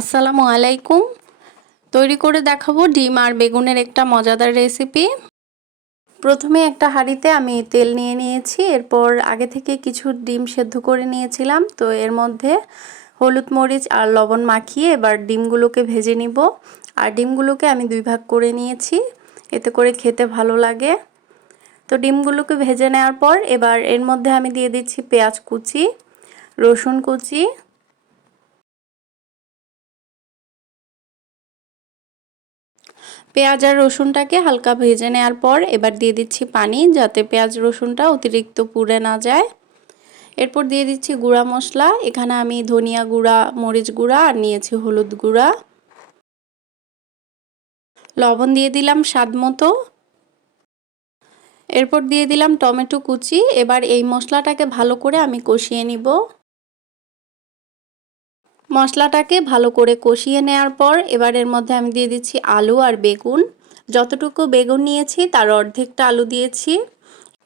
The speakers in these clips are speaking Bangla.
আসসালামু আলাইকুম। তৈরি করে দেখাবো ডিম আর বেগুনের একটা মজাদার রেসিপি। প্রথমে একটা হাঁড়িতে আমি তেল নিয়ে নিয়েছি, এরপর আগে থেকে কিছু ডিম সেদ্ধ করে নিয়েছিলাম। তো এর মধ্যে হলুদ মরিচ আর লবণ মাখিয়ে এবার ডিমগুলোকে ভেজে নিব। আর ডিমগুলোকে আমি দুই ভাগ করে নিয়েছি, এতে করে খেতে ভালো লাগে। তো ডিমগুলোকে ভেজে নেওয়ার পর এবার এর মধ্যে আমি দিয়ে দিচ্ছি পেঁয়াজ কুচি, রসুন কুচি পেঁয়াজ আর রসুনটাকে হালকা ভেজে নেওয়ার পর এবার দিয়ে দিচ্ছি পানি যাতে পেঁয়াজ রসুনটা অতিরিক্ত পুড়ে না যায়। এরপর দিয়ে দিচ্ছি গুঁড়া মশলা। এখানে আমি ধনিয়া গুঁড়া, মরিচ গুঁড়া আর নিয়েছি হলুদ গুঁড়া। লবণ দিয়ে দিলাম স্বাদ মতো। এরপর দিয়ে দিলাম টমেটো কুচি। এবার এই মশলাটাকে ভালো করে আমি কষিয়ে নিব। মশলাটাকে ভালো করে কষিয়ে নেওয়ার পর এবার এর মধ্যে আমি দিয়ে দিচ্ছি আলু আর বেগুন। যতটুকু বেগুন নিয়েছি তার অর্ধেকটা আলু দিয়েছি।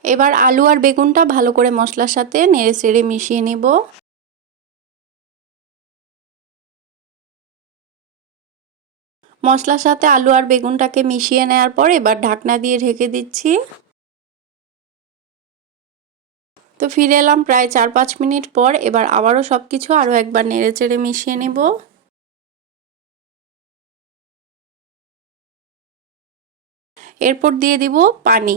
এবার আলু আর বেগুনটা ভালো করে মশলার সাথে নেড়ে চেড়ে মিশিয়ে নেব। মশলার সাথে আলু আর বেগুনটাকে মিশিয়ে নেওয়ার পর এবার ঢাকনা দিয়ে ঢেকে দিচ্ছি। তো ফিরে এলাম প্রায় চার পাঁচ মিনিট পর, এবার আবারও সব কিছু আরও একবার নেড়ে চেড়ে মিশিয়ে নেব। এরপর দিয়ে দিব পানি।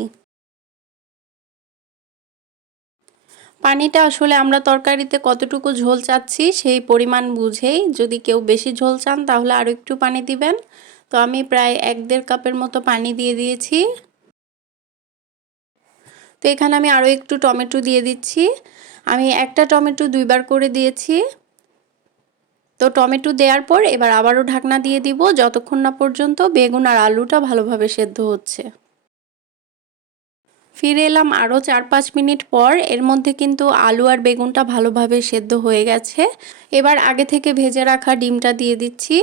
পানিটা আসলে আমরা তরকারিতে কতটুকু ঝোল চাচ্ছি সেই পরিমাণ বুঝেই। যদি কেউ বেশি ঝোল চান তাহলে আরও একটু পানি দিবেন। তো আমি প্রায় এক দেড় কাপের মতো পানি দিয়ে দিয়েছি। তো এখানে আমি আরও একটু টমেটো দিয়ে দিচ্ছি। আমি একটা টমেটো দুইবার করে দিয়েছি। তো টমেটো দেওয়ার পর এবার আবারও ঢাকনা দিয়ে দিব। যতক্ষণ না পর্যন্ত বেগুন আর আলুটা ভালোভাবে সেদ্ধ হচ্ছে। ফিরে এলাম আরও চার পাঁচ মিনিট পর। এর মধ্যে কিন্তু আলু আর বেগুনটা ভালোভাবে সেদ্ধ হয়ে গেছে। এবার আগে থেকে ভেজে রাখা ডিমটা দিয়ে দিচ্ছি।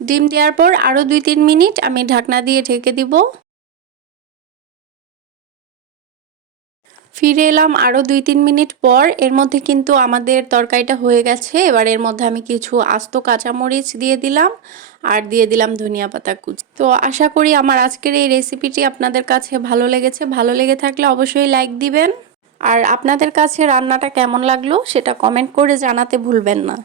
ডিম দেওয়ার পর আরও দুই তিন মিনিট আমি ঢাকনা দিয়ে ঢেকে দিব। ফিরে এলাম আরও দুই তিন মিনিট পর। এর মধ্যে কিন্তু আমাদের তরকারিটা হয়ে গেছে। এবার এর মধ্যে আমি কিছু আস্ত কাঁচামরিচ দিয়ে দিলাম আর দিয়ে দিলাম ধনিয়া পাতা কুচি। তো আশা করি আমার আজকের এই রেসিপিটি আপনাদের কাছে ভালো লেগেছে। ভালো লেগে থাকলে অবশ্যই লাইক দিবেন। আর আপনাদের কাছে রান্নাটা কেমন লাগল সেটা কমেন্ট করে জানাতে ভুলবেন না।